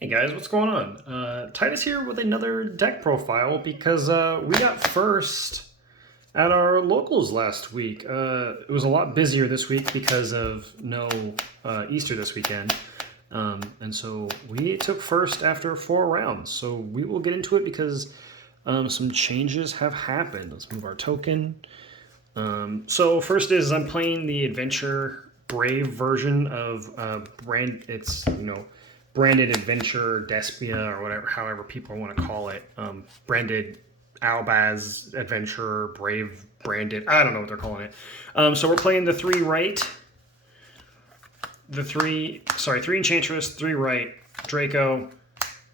Hey guys, what's going on? Titus here with another deck profile because we got first at our locals last week. It was a lot busier this week because of no Easter this weekend. And so we took first after 4 rounds. So we will get into it because some changes have happened. Let's move our token. So first is I'm playing the Adventure Brave version of branded Adventure, Despia, or whatever, however people want to call it. Branded Albaz, Adventure, Brave, branded. I don't know what they're calling it. So we're playing the three Enchantress, 3 right, Draco,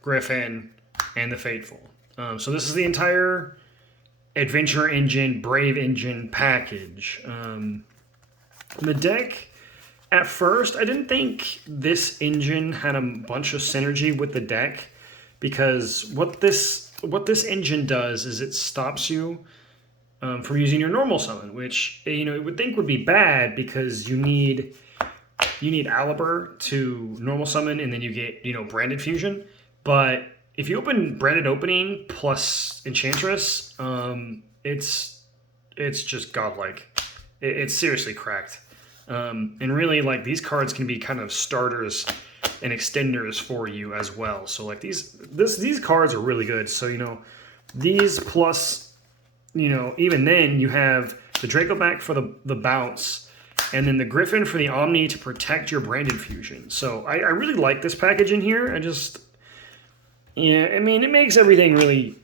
Griffin, and the Fateful. So this is the entire Adventure Engine, Brave Engine package. The deck, at first, I didn't think this engine had a bunch of synergy with the deck because what this engine does is it stops you from using your normal summon, which you would think would be bad because you need Albaz to normal summon and then you get branded fusion. But if you open branded opening plus Enchantress, it's just godlike. It's seriously cracked. And really, like, these cards can be kind of starters and extenders for you as well. So like these cards are really good. So these plus even then you have the Draco back for the bounce, and then the Griffin for the Omni to protect your branded fusion. So I really like this package in here. I mean, it makes everything really,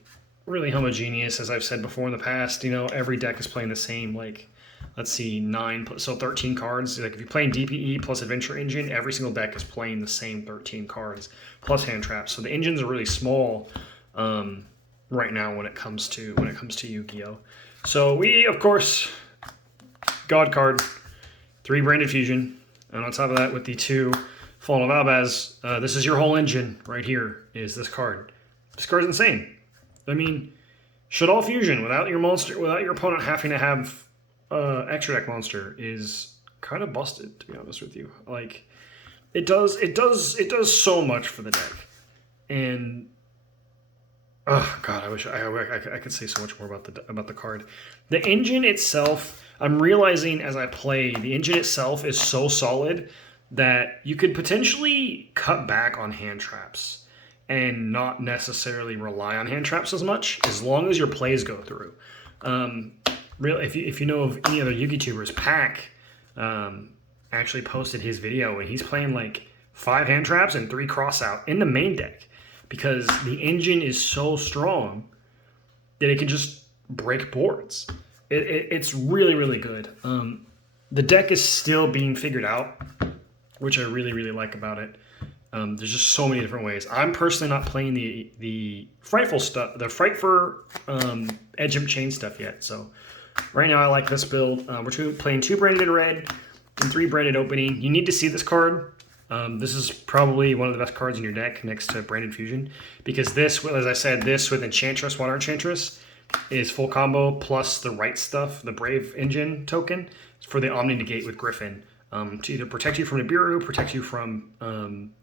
really homogeneous, as I've said before in the past. Every deck is playing the same, like, let's see, 13 cards. Like, if you're playing DPE plus Adventure Engine, every single deck is playing the same 13 cards, plus hand traps. So the engines are really small right now when it comes to Yu-Gi-Oh! So we, of course, God card, 3 branded fusion, and on top of that, with the 2 Fallen of Albaz, this is your whole engine right here, is this card. This card's insane. I mean, should all fusion without your opponent having to have extra deck monster is kind of busted, to be honest with you. Like, it does so much for the deck. And oh god, I wish I could say so much more about the card. The engine itself, I'm realizing as I play, the engine itself is so solid that you could potentially cut back on hand traps and not necessarily rely on hand traps as much, as long as your plays go through. Really, if you know of any other Yu-Gi-Tubers, Pack actually posted his video and he's playing like 5 hand traps and 3 cross out in the main deck because the engine is so strong that it can just break boards. It's really, really good. The deck is still being figured out, which I really, really like about it. There's just so many different ways. I'm personally not playing the frightful stuff, the Frightful Edge of Chain stuff yet. So right now I like this build. We're playing 2 branded red and 3 branded opening. You need to see this card. This is probably one of the best cards in your deck next to Branded Fusion, because this, as I said, this with Enchantress, Water Enchantress, is full combo plus the right stuff, the Brave Engine token for the Omni Negate with Griffin. To either protect you from Nibiru, protect you from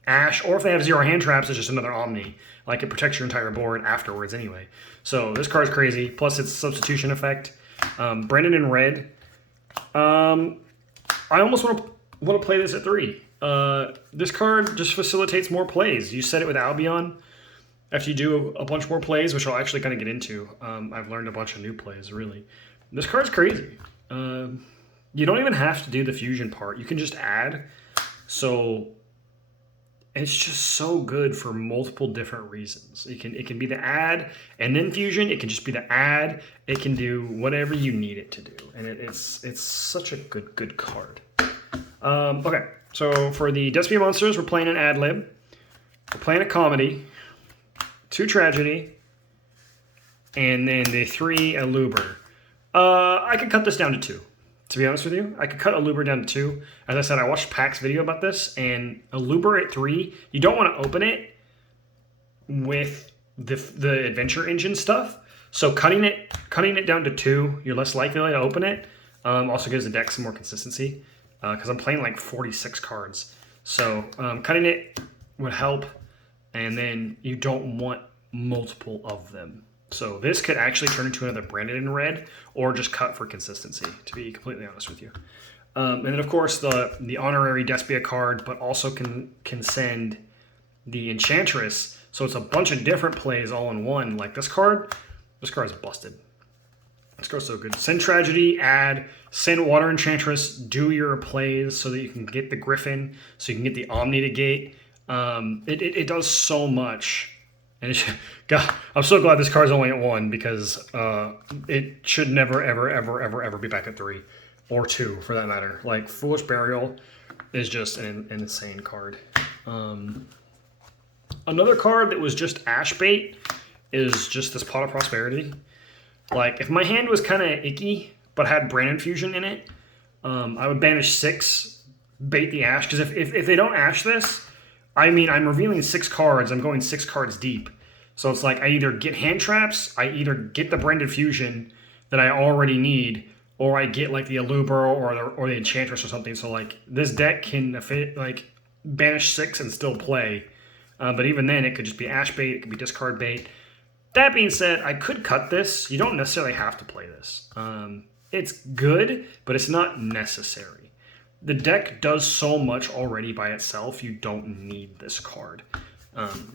Ash, or if they have 0 hand traps, it's just another Omni. Like, it protects your entire board afterwards anyway. So this card's crazy, plus its substitution effect. Branded in red. I almost want to play this at 3. This card just facilitates more plays. You said it with Albion. After you do a bunch more plays, which I'll actually kind of get into, I've learned a bunch of new plays, really. This card's crazy. You don't even have to do the fusion part. You can just add. So it's just so good for multiple different reasons. It can be the add and then fusion. It can just be the add. It can do whatever you need it to do. And it's such a good card. Okay, so for the Despia monsters, we're playing an ad lib. We're playing a comedy, 2 tragedy, and then the 3 Aluber. I could cut this down to 2. To be honest with you, I could cut Aluber down to 2. As I said, I watched Pack's video about this, and Aluber at 3, you don't want to open it with the Adventure Engine stuff. So cutting it down to 2, you're less likely to open it. Also gives the deck some more consistency because I'm playing like 46 cards. So cutting it would help. and then you don't want multiple of them. So this could actually turn into another branded in red, or just cut for consistency, to be completely honest with you. And then of course the honorary Despia card, but also can send the Enchantress. So it's a bunch of different plays all in one. Like this card is busted. This card's so good. Send Tragedy, send Water Enchantress, do your plays so that you can get the Griffin, so you can get the Omni to gate. It does so much. And God, I'm so glad this card's only at 1 because it should never, ever, ever, ever, ever be back at 3 or 2 for that matter. Like Foolish Burial is just an insane card. Another card that was just Ash bait is just this Pot of Prosperity. Like, if my hand was kind of icky, but had Brain Infusion in it, I would banish 6, bait the Ash. Because if they don't Ash this, I mean, I'm revealing 6 cards. I'm going 6 cards deep. So it's like I either get hand traps, I either get the Brain Infusion that I already need, or I get, like, the Alubro or the Enchantress or something. So, like, this deck can, like, banish 6 and still play. But even then, it could just be Ash bait, it could be discard bait. That being said, I could cut this. You don't necessarily have to play this. It's good, but it's not necessary. The deck does so much already by itself, you don't need this card.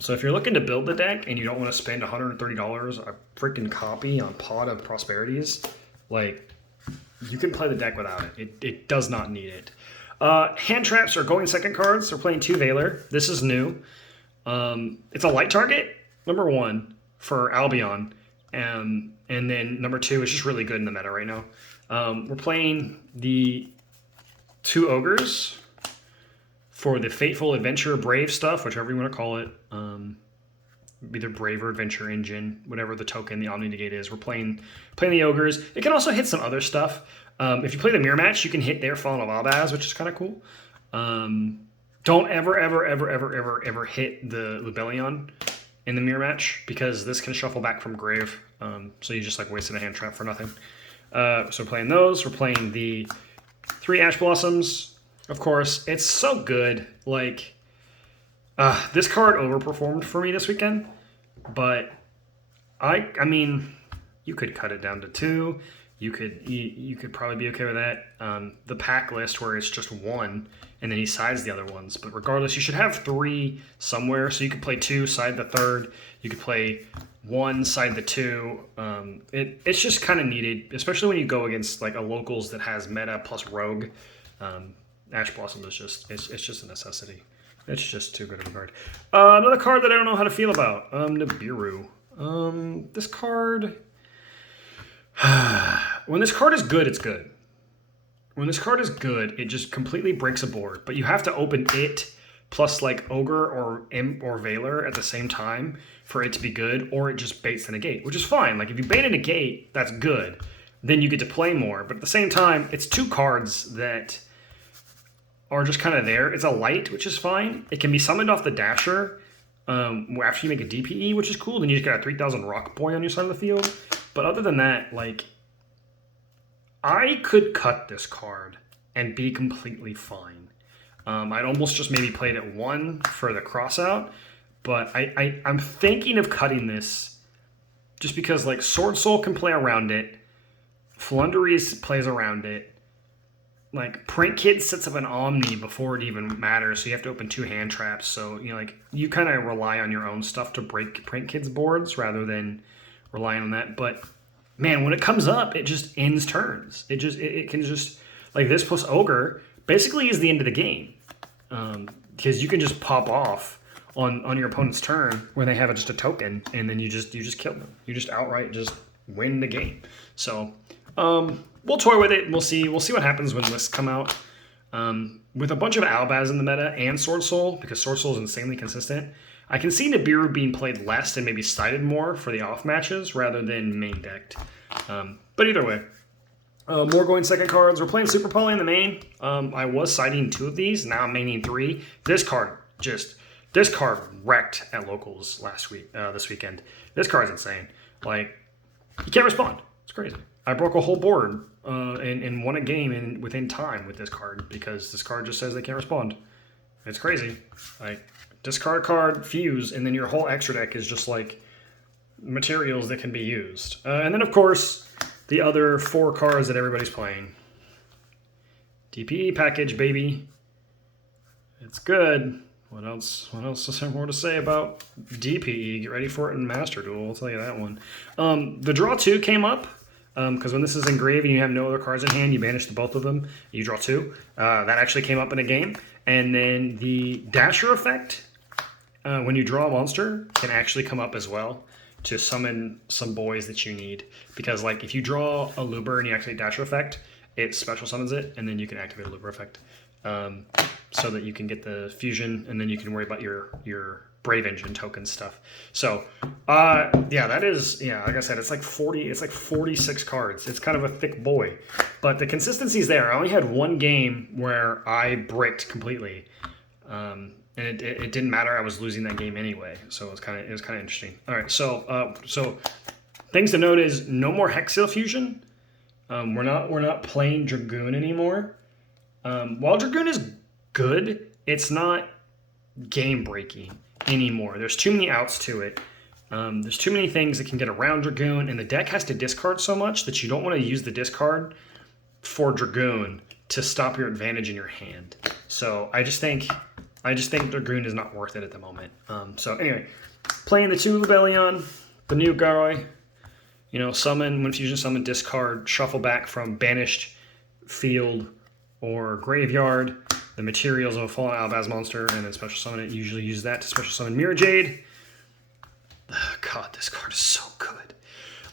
So if you're looking to build the deck and you don't want to spend $130 a freaking copy on Pot of Prosperities, like, you can play the deck without it. It does not need it. Hand traps are going second cards. We're playing 2 Veiler. This is new. It's a light target, number 1. For Albion, and then number 2 is just really good in the meta right now. We're playing the 2 Ogres for the Fateful Adventure Brave stuff, whichever you want to call it. Either Brave or Adventure Engine, whatever the token, the Omni Negate is. We're playing the Ogres. It can also hit some other stuff. If you play the Mirror Match, you can hit their Fallen of Albaz, which is kind of cool. Don't ever hit the Lubellion in the Mirror Match, because this can shuffle back from grave, so you just like wasted a hand trap for nothing. So we're playing those. We're playing the 3 Ash Blossoms. Of course, it's so good. Like, this card overperformed for me this weekend, but I mean, you could cut it down to 2. You could probably be okay with that. The pack list where it's just 1, and then he sides the other ones. But regardless, you should have 3 somewhere. So you could play 2, side the 3rd. You could play 1, side the 2. It's just kind of needed, especially when you go against like a locals that has meta plus rogue. Ash Blossom is just it's just a necessity. It's just too good of a card. Another card that I don't know how to feel about. Nibiru. This card. When this card is good, it's good. When this card is good, it just completely breaks a board. But you have to open it plus like Ogre or Imp or Veiler at the same time for it to be good, or it just baits the negate, which is fine. Like if you bait a negate, that's good. Then you get to play more. But at the same time, it's 2 cards that are just kind of there. It's a light, which is fine. It can be summoned off the Dasher after you make a DPE, which is cool. Then you just got a 3000 Rock Boy on your side of the field. But other than that, like, I could cut this card and be completely fine. I'd almost just maybe play it at 1 for the crossout, but I'm thinking of cutting this just because, like, Sword Soul can play around it, Flunderies plays around it, like, Print Kid sets up an Omni before it even matters, so you have to open 2 hand traps, so, you know, like, you kind of rely on your own stuff to break Print Kid's boards rather than relying on that. But man, when it comes up, it just ends turns. It can just, like, this plus Ogre basically is the end of the game, because you can just pop off on your opponent's turn where they have just a token, and then you just kill them. You just outright just win the game. So we'll toy with it and we'll see what happens when lists come out. With a bunch of Albaz in the meta and Sword Soul, because Sword Soul is insanely consistent, I can see Nibiru being played less and maybe sided more for the off matches rather than main decked. But either way, more going second cards. We're playing Super Poly in the main. I was siding 2 of these. Now I'm maining 3. This card wrecked at locals this weekend. This card's insane. Like, you can't respond. It's crazy. I broke a whole board and won a game within time with this card because this card just says they can't respond. It's crazy. Like, discard a card, fuse, and then your whole extra deck is just like materials that can be used. And then, of course, the other 4 cards that everybody's playing. DPE package, baby. It's good. What else? What else is there more to say about DPE? Get ready for it in Master Duel. I'll tell you that one. The draw 2 came up. Because when this is engraved and you have no other cards in hand, you banish the both of them, you draw 2. That actually came up in a game. And then the Dasher effect, when you draw a monster, can actually come up as well to summon some boys that you need. Because like if you draw a Luber and you activate Dasher effect, it special summons it, and then you can activate a Luber effect. So that you can get the fusion, and then you can worry about your Brave Engine token stuff. So, yeah, that is, yeah, like I said, it's like 46 cards. It's kind of a thick boy, but the consistency's there. I only had one game where I bricked completely, and it didn't matter. I was losing that game anyway, so it was kind of interesting. All right, so things to note is no more Hexil fusion. We're not playing Dragoon anymore. While Dragoon is good, it's not game breaking anymore. There's too many outs to it. There's too many things that can get around Dragoon, and the deck has to discard so much that you don't want to use the discard for Dragoon to stop your advantage in your hand. So I just think Dragoon is not worth it at the moment. So anyway, playing the 2 Lubellion, the new guy, summon, when fusion summon, discard, shuffle back from banished field or graveyard the materials of a fallen Albaz monster, and then special summon it. Usually use that to special summon Mirror Jade. Oh, God, this card is so good.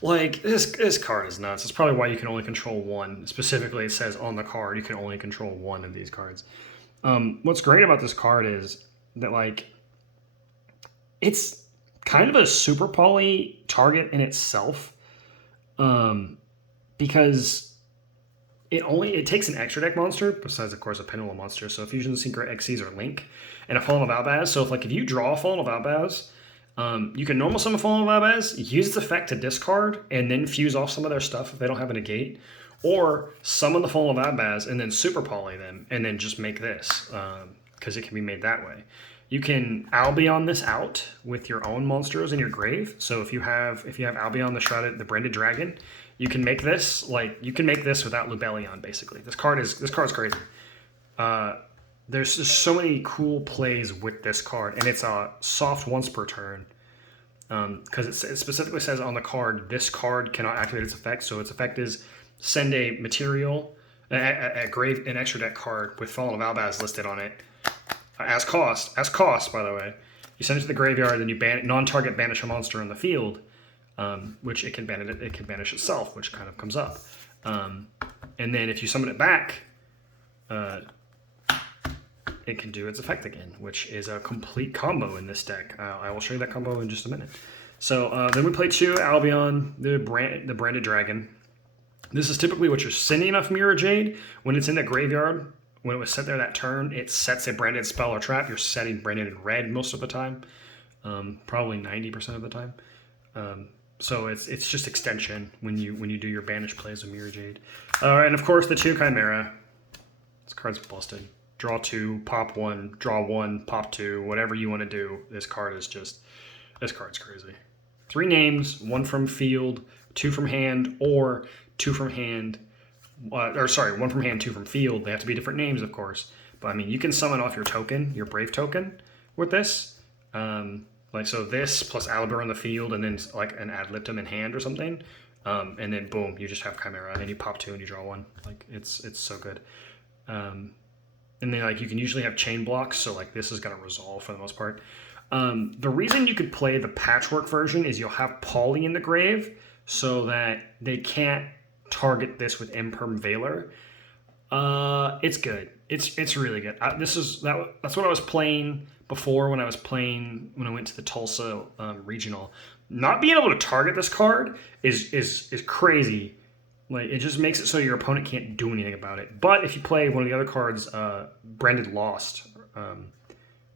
Like, this card is nuts. That's probably why you can only control 1. Specifically, it says on the card you can only control 1 of these cards. What's great about this card is that, like, it's kind of a super poly target in itself, because it takes an extra deck monster, besides, of course, a Pendulum monster. So Fusion, Synchro, Xyz, or Link, and a Fallen of Albaz. So if you draw a Fallen of Albaz, you can normal summon Fallen of Albaz, use its effect to discard, and then fuse off some of their stuff if they don't have a negate. Or summon the Fallen of Albaz and then super poly them, and then just make this, because it can be made that way. You can Albion this out with your own monsters in your grave. So if you have Albion the Branded Dragon, you can make this without Lubellion, basically. This card's crazy. There's just so many cool plays with this card, and it's a soft once per turn. Because it specifically says on the card, this card cannot activate its effect. So its effect is send a material, an extra deck card with Fallen of Albaz listed on it. As cost, by the way. You send it to the graveyard, then you non-target banish a monster on the field, which it can banish itself, which kind of comes up. And then if you summon it back, it can do its effect again, which is a complete combo in this deck. I will show you that combo in just a minute. So then we play 2 Albion, the Branded Dragon. This is typically what you're sending off Mirror Jade. When it's in the graveyard, when it was set there that turn, it sets a branded spell or trap. You're setting branded in red most of the time, probably 90% of the time. So it's just extension when you do your banish plays with Mirror Jade. And of course the 2 Chimera. This card's busted. Draw 2, pop 1, draw 1, pop 2, whatever you want to do. This card's crazy. 3 names, 1 from field, 2 from hand, or 2 from hand. 1 from hand, 2 from field. They have to be different names, of course. But I mean, you can summon off your token, your Brave token, with this. So this plus Albur on the field, and then like an Ad Litem in hand or something, and then boom, you just have Chimera, and then you pop 2 and you draw 1. Like it's so good. And then like you can usually have chain blocks, so like this is gonna resolve for the most part. The reason you could play the patchwork version is you'll have Poly in the grave, so that they can't target this with Imperm Veiler. It's good. It's really good. That's what I was playing before when I went to the Tulsa regional. Not being able to target this card is crazy. Like, it just makes it so your opponent can't do anything about it. But if you play one of the other cards, Branded Lost,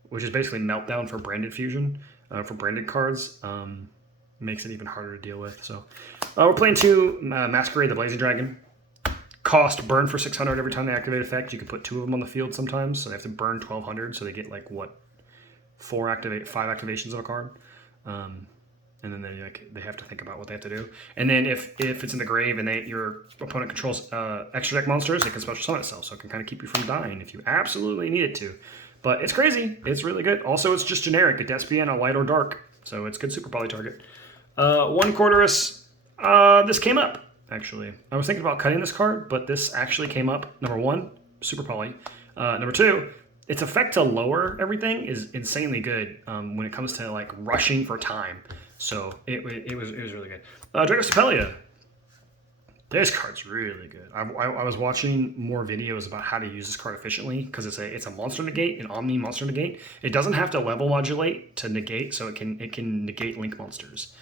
which is basically Meltdown for branded fusion, for branded cards, makes it even harder to deal with. So we're playing 2 Masquerade the Blazing Dragon. cost burn for 600 every time they activate effect. You can put 2 of them on the field sometimes, so they have to burn 1,200, so they get like what, 5 activations of a card. And then they have to think about what they have to do. And then if it's in the grave and your opponent controls extra deck monsters, it can special summon itself, so it can kind of keep you from dying if you absolutely need it to. But it's crazy. It's really good. Also, it's just generic, a Despia and a light or dark, so it's good super poly target. 1 Quarterus. This came up, actually. I was thinking about cutting this card, but this actually came up. Number 1, super poly. Number 2, its effect to lower everything is insanely good when it comes to like rushing for time. So it was really good. Despia. This card's really good. I was watching more videos about how to use this card efficiently because it's a monster negate, an omni monster negate. It doesn't have to level modulate to negate, so it can negate link monsters.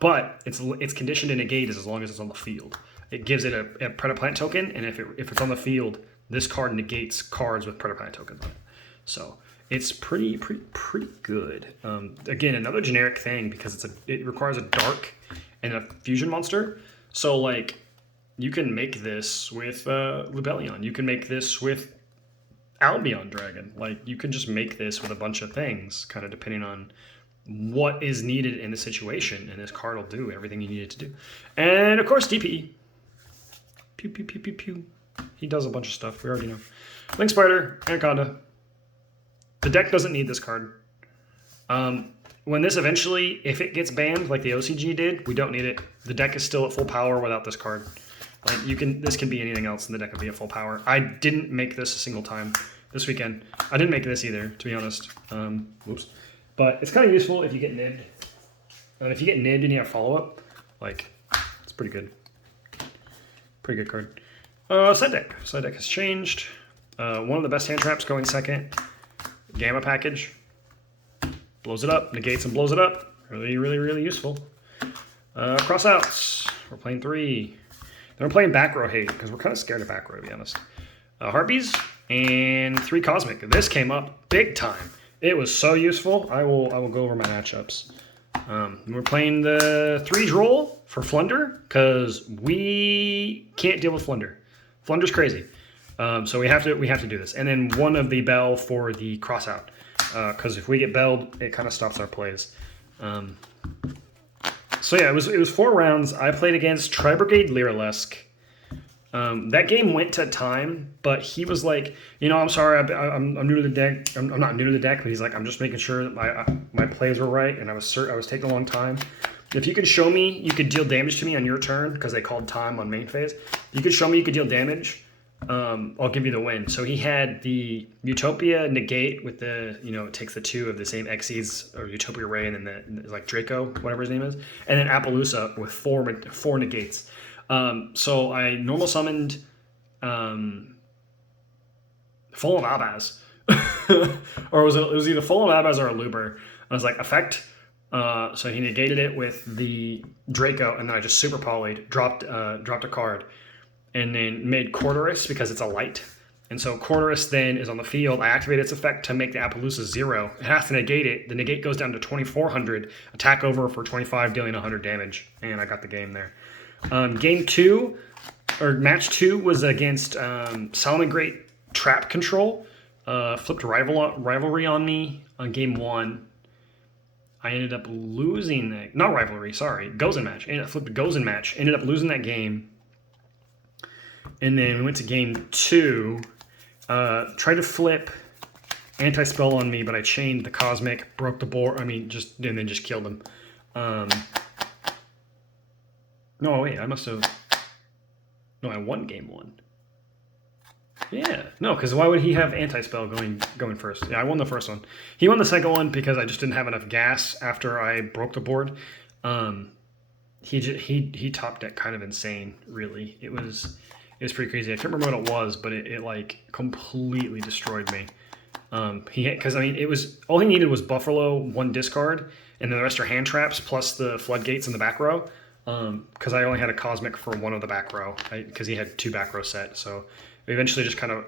But its conditioned to negate is as long as it's on the field. It gives it a Predaplant token, and if it's on the field, this card negates cards with Predaplant tokens on it. So it's pretty good. Again, another generic thing because it requires a dark and a fusion monster. So like you can make this with Lubellion. You can make this with Albion Dragon. Like you can just make this with a bunch of things, kind of depending on what is needed in the situation, and this card will do everything you need it to do. And of course, DPE. Pew pew pew pew pew. He does a bunch of stuff. We already know. Link Spider, Anaconda. The deck doesn't need this card. When this eventually, if it gets banned like the OCG did, we don't need it. The deck is still at full power without this card. Like this can be anything else, and the deck would be at full power. I didn't make this a single time this weekend. I didn't make this either, to be honest. Whoops. But it's kind of useful if you get nibbed. And if you get nibbed and you have follow-up, like, it's pretty good. Pretty good card. Side deck. Side deck has changed. One of the best hand traps going second. Gamma package. Blows it up, negates and blows it up. Really, really, really useful. Crossouts. We're playing 3. Then we're playing back row hate, because we're kind of scared of back row, to be honest. Harpies and 3 Cosmic. This came up big time. It was so useful. I will go over my matchups. We're playing the 3 Droll for Flunder, because we can't deal with Flunder. Flunder's crazy. So we have to do this. And then 1 of the Bell for the crossout. Because if we get belled, it kind of stops our plays. So yeah, it was 4 rounds. I played against Tri-Brigade Lyralesk. That game went to time, but he was like, I'm sorry, I'm new to the deck. I'm not new to the deck, but he's like, I'm just making sure that my plays were right, and I was taking a long time. If you could show me you could deal damage to me on your turn, because they called time on main phase, you could show me you could deal damage, I'll give you the win. So he had the Utopia negate with the, it takes the 2 of the same Xyz or Utopia Ray, and then the like Draco, whatever his name is, and then Appaloosa with 4 negates. So I normal summoned Full of Albaz. Or it was either Full of Albaz or a Luber. I was like, effect. So he negated it with the Draco, and then I just super polyed, dropped a card, and then made Quarterus because it's a light. And so Quarterus then is on the field. I activate its effect to make the Appaloosa 0. It has to negate it. The negate goes down to 2,400. Attack over for 25, dealing 100 damage. And I got the game there. Game 2, or match 2, was against Salamangreat Trap Control. Flipped Rivalry on me on game 1. I ended up losing that. Not Rivalry, sorry. Gozen match. Flipped a Gozen match. Ended up losing that game. And then we went to game 2. Tried to flip Anti-Spell on me, but I chained the Cosmic, broke the board. And then just killed him. No, wait, I must have... No, I won game 1. Yeah, no, because why would he have Anti-Spell going first? Yeah, I won the first one. He won the second one because I just didn't have enough gas after I broke the board. He topped it kind of insane, really. It was pretty crazy. I can't remember what it was, but it like completely destroyed me. Because it was all he needed was Buffalo, 1 discard, and then the rest are hand traps plus the floodgates in the back row. Because I only had a Cosmic for 1 of the back row, because he had 2 back row set. So eventually just kind of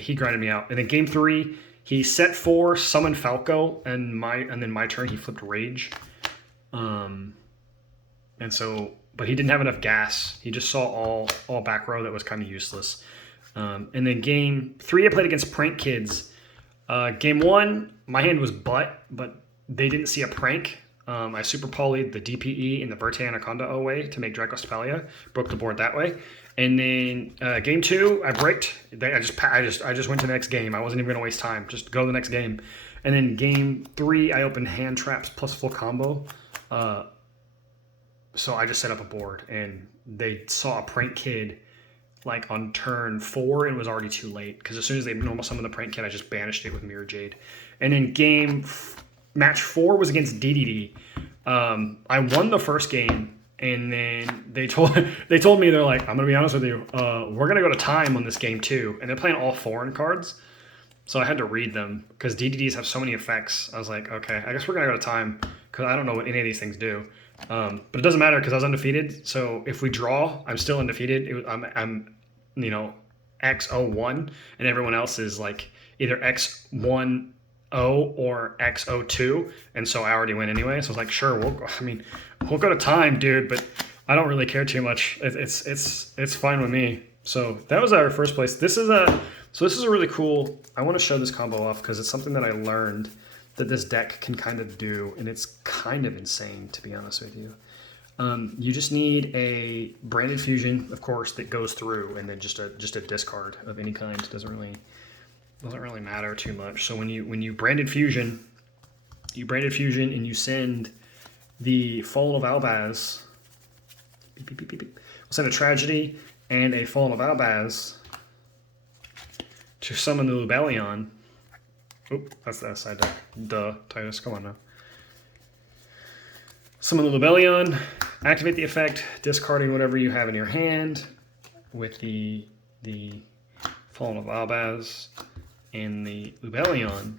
he grinded me out. And then game 3, he set 4, summoned Falco, and then my turn he flipped Rage. And so but he didn't have enough gas. He just saw all back row that was kind of useless. And then game 3, I played against Prank Kids. Game 1, my hand was but they didn't see a prank. I super polyed the DPE and the Verte Anaconda away to make Dracostapalia. Broke the board that way. And then game 2, I bricked. I just went to the next game. I wasn't even going to waste time. Just go to the next game. And then game 3, I opened hand traps plus full combo. So I just set up a board, and they saw a Prank Kid like on turn 4, and it was already too late. Because as soon as they normal summoned the Prank Kid, I just banished it with Mirror Jade. And then match 4 was against DDD. I won the first game, and then they told me, they're like, I'm gonna be honest with you, we're gonna go to time on this game too, and they're playing all foreign cards, so I had to read them because DDDs have so many effects. I was like, okay, I guess we're gonna go to time because I don't know what any of these things do, but it doesn't matter because I was undefeated. So if we draw, I'm still undefeated. I'm X01, and everyone else is like either X10 or X02, and so I already win anyway. So I was like, sure, we'll go to time, dude, but I don't really care too much. It's fine with me. So that was our first place. This is a really cool. I want to show this combo off because it's something that I learned that this deck can kind of do, and it's kind of insane, to be honest with you. You just need a branded fusion, of course, that goes through, and then just a discard of any kind. Doesn't really matter too much. So when you branded fusion, and you send the Fallen of Albaz. We'll send a Tragedy and a Fallen of Albaz to summon the Lubellion. Oop, that's that side deck. Duh, Titus, come on now. Summon the Lubellion, activate the effect, discarding whatever you have in your hand with the Fallen of Albaz and the Lubellion,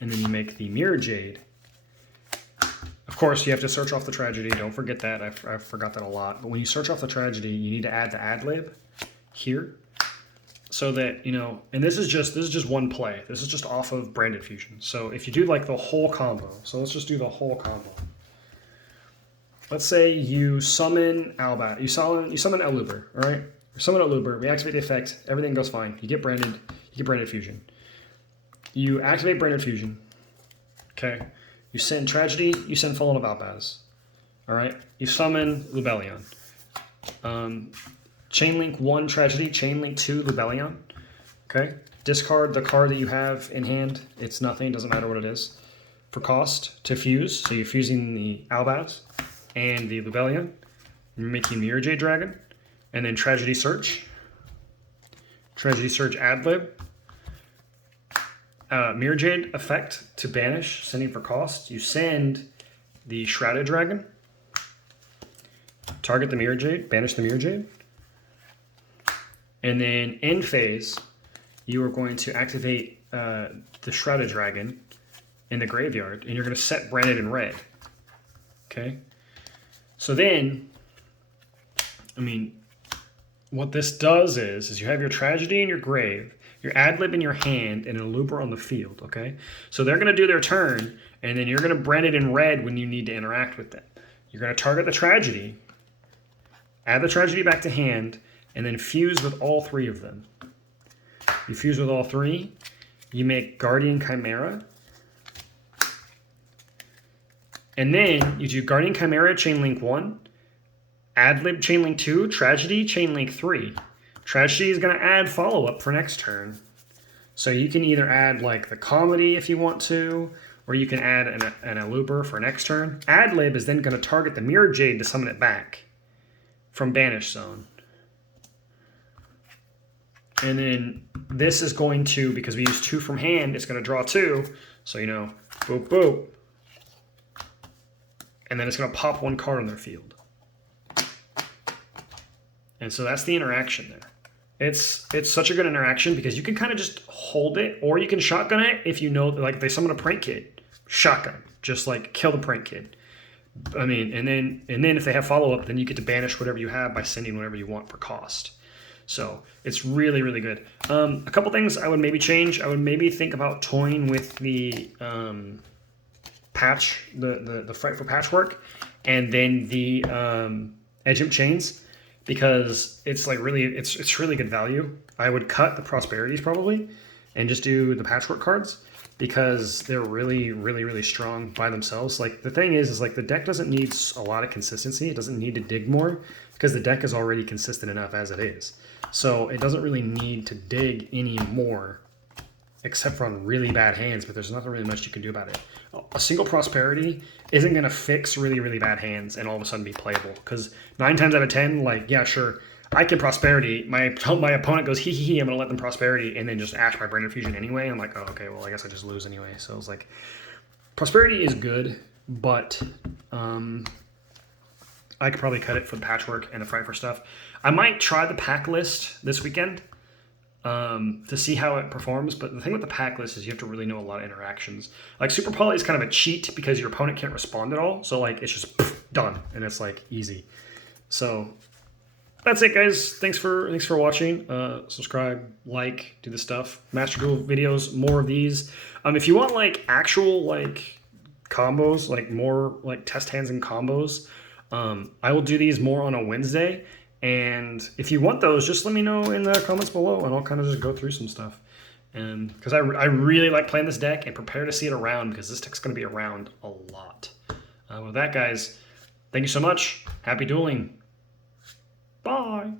and then you make the Mirror Jade. Of course, you have to search off the Tragedy. Don't forget that. I forgot that a lot. But when you search off the Tragedy, you need to add the ad lib here, so that and this is just one play. This is just off of branded fusion. So if you do like the whole combo, so let's just do the whole combo. Let's say you summon Albaz. You summon Eluber, all right? You summon Eluber. We activate the effect. Everything goes fine. You get branded. You get branded fusion. You activate branded fusion. Okay. You send Tragedy. You send Fallen of Albaz. All right. You summon Lubellion. Chainlink 1 Tragedy. Chainlink 2 Lubellion. Okay. Discard the card that you have in hand. It's nothing. Doesn't matter what it is. For cost to fuse. So you're fusing the Albaz and the Lubellion. You're making Mirror Jade Dragon. And then Tragedy Search. Tragedy Search ad lib. Mirror Jade effect to banish, sending for cost. You send the Shrouded Dragon. Target the Mirror Jade, banish the Mirror Jade. And then end phase, you are going to activate the Shrouded Dragon in the graveyard, and you're going to set branded in red. Okay? So then, what this does is you have your Tragedy in your grave, your ad-lib in your hand, and an Eluber on the field, okay? So they're going to do their turn, and then you're going to brand it in red when you need to interact with them. You're going to target the Tragedy, add the Tragedy back to hand, and then fuse with all 3 of them. You fuse with all 3, you make Guardian Chimera, and then you do Guardian Chimera Chainlink 1, ad-lib Chainlink 2, Tragedy Chainlink 3. Tragedy is going to add follow-up for next turn. So you can either add like the Comedy if you want to, or you can add an Eluber for next turn. Ad-lib is then going to target the Mirror Jade to summon it back from Banish Zone. And then this is going to, because we use 2 from hand, it's going to draw 2. So, boop, boop. And then it's going to pop 1 card on their field. And so that's the interaction there. It's such a good interaction because you can kind of just hold it, or you can shotgun it if you know, like, they summon a Prank Kid. Shotgun. Just, like, kill the Prank Kid. And then if they have follow-up, then you get to banish whatever you have by sending whatever you want for cost. So it's really, really good. A couple things I would maybe change. I would maybe think about toying with the patch, the Frightful Patchwork, and then the Edge Imp Chains because it's like really it's really good value. I would cut the Prosperities probably and just do the Patchwork cards because they're really strong by themselves. Like the thing is like the deck doesn't need a lot of consistency. It doesn't need to dig more because the deck is already consistent enough as it is. So it doesn't really need to dig any more except for on really bad hands, but there's nothing really much you can do about it. A single Prosperity isn't going to fix really bad hands and all of a sudden be playable, because 9 times out of 10, like, yeah, sure, I can Prosperity, my opponent goes, hee hee hee, I'm going to let them Prosperity, and then just Ash my Brain Infusion anyway. I'm like, oh, okay, well, I guess I just lose anyway. So it's like, Prosperity is good, but I could probably cut it for the Patchwork and the Fright for stuff. I might try the pack list this weekend to see how it performs, but the thing with the pack list is you have to really know a lot of interactions. Like Super Poly is kind of a cheat because your opponent can't respond at all, so like it's just done and it's like easy. So that's it, guys. Thanks for watching. Subscribe, like, do the stuff. Master Duel videos, more of these. If you want like actual like combos, like more like test hands and combos, I will do these more on a Wednesday. And if you want those, just let me know in the comments below, and I'll kind of just go through some stuff. And because I really like playing this deck and prepare to see it around, because this deck's going to be around a lot. With that, guys, thank you so much. Happy dueling. Bye.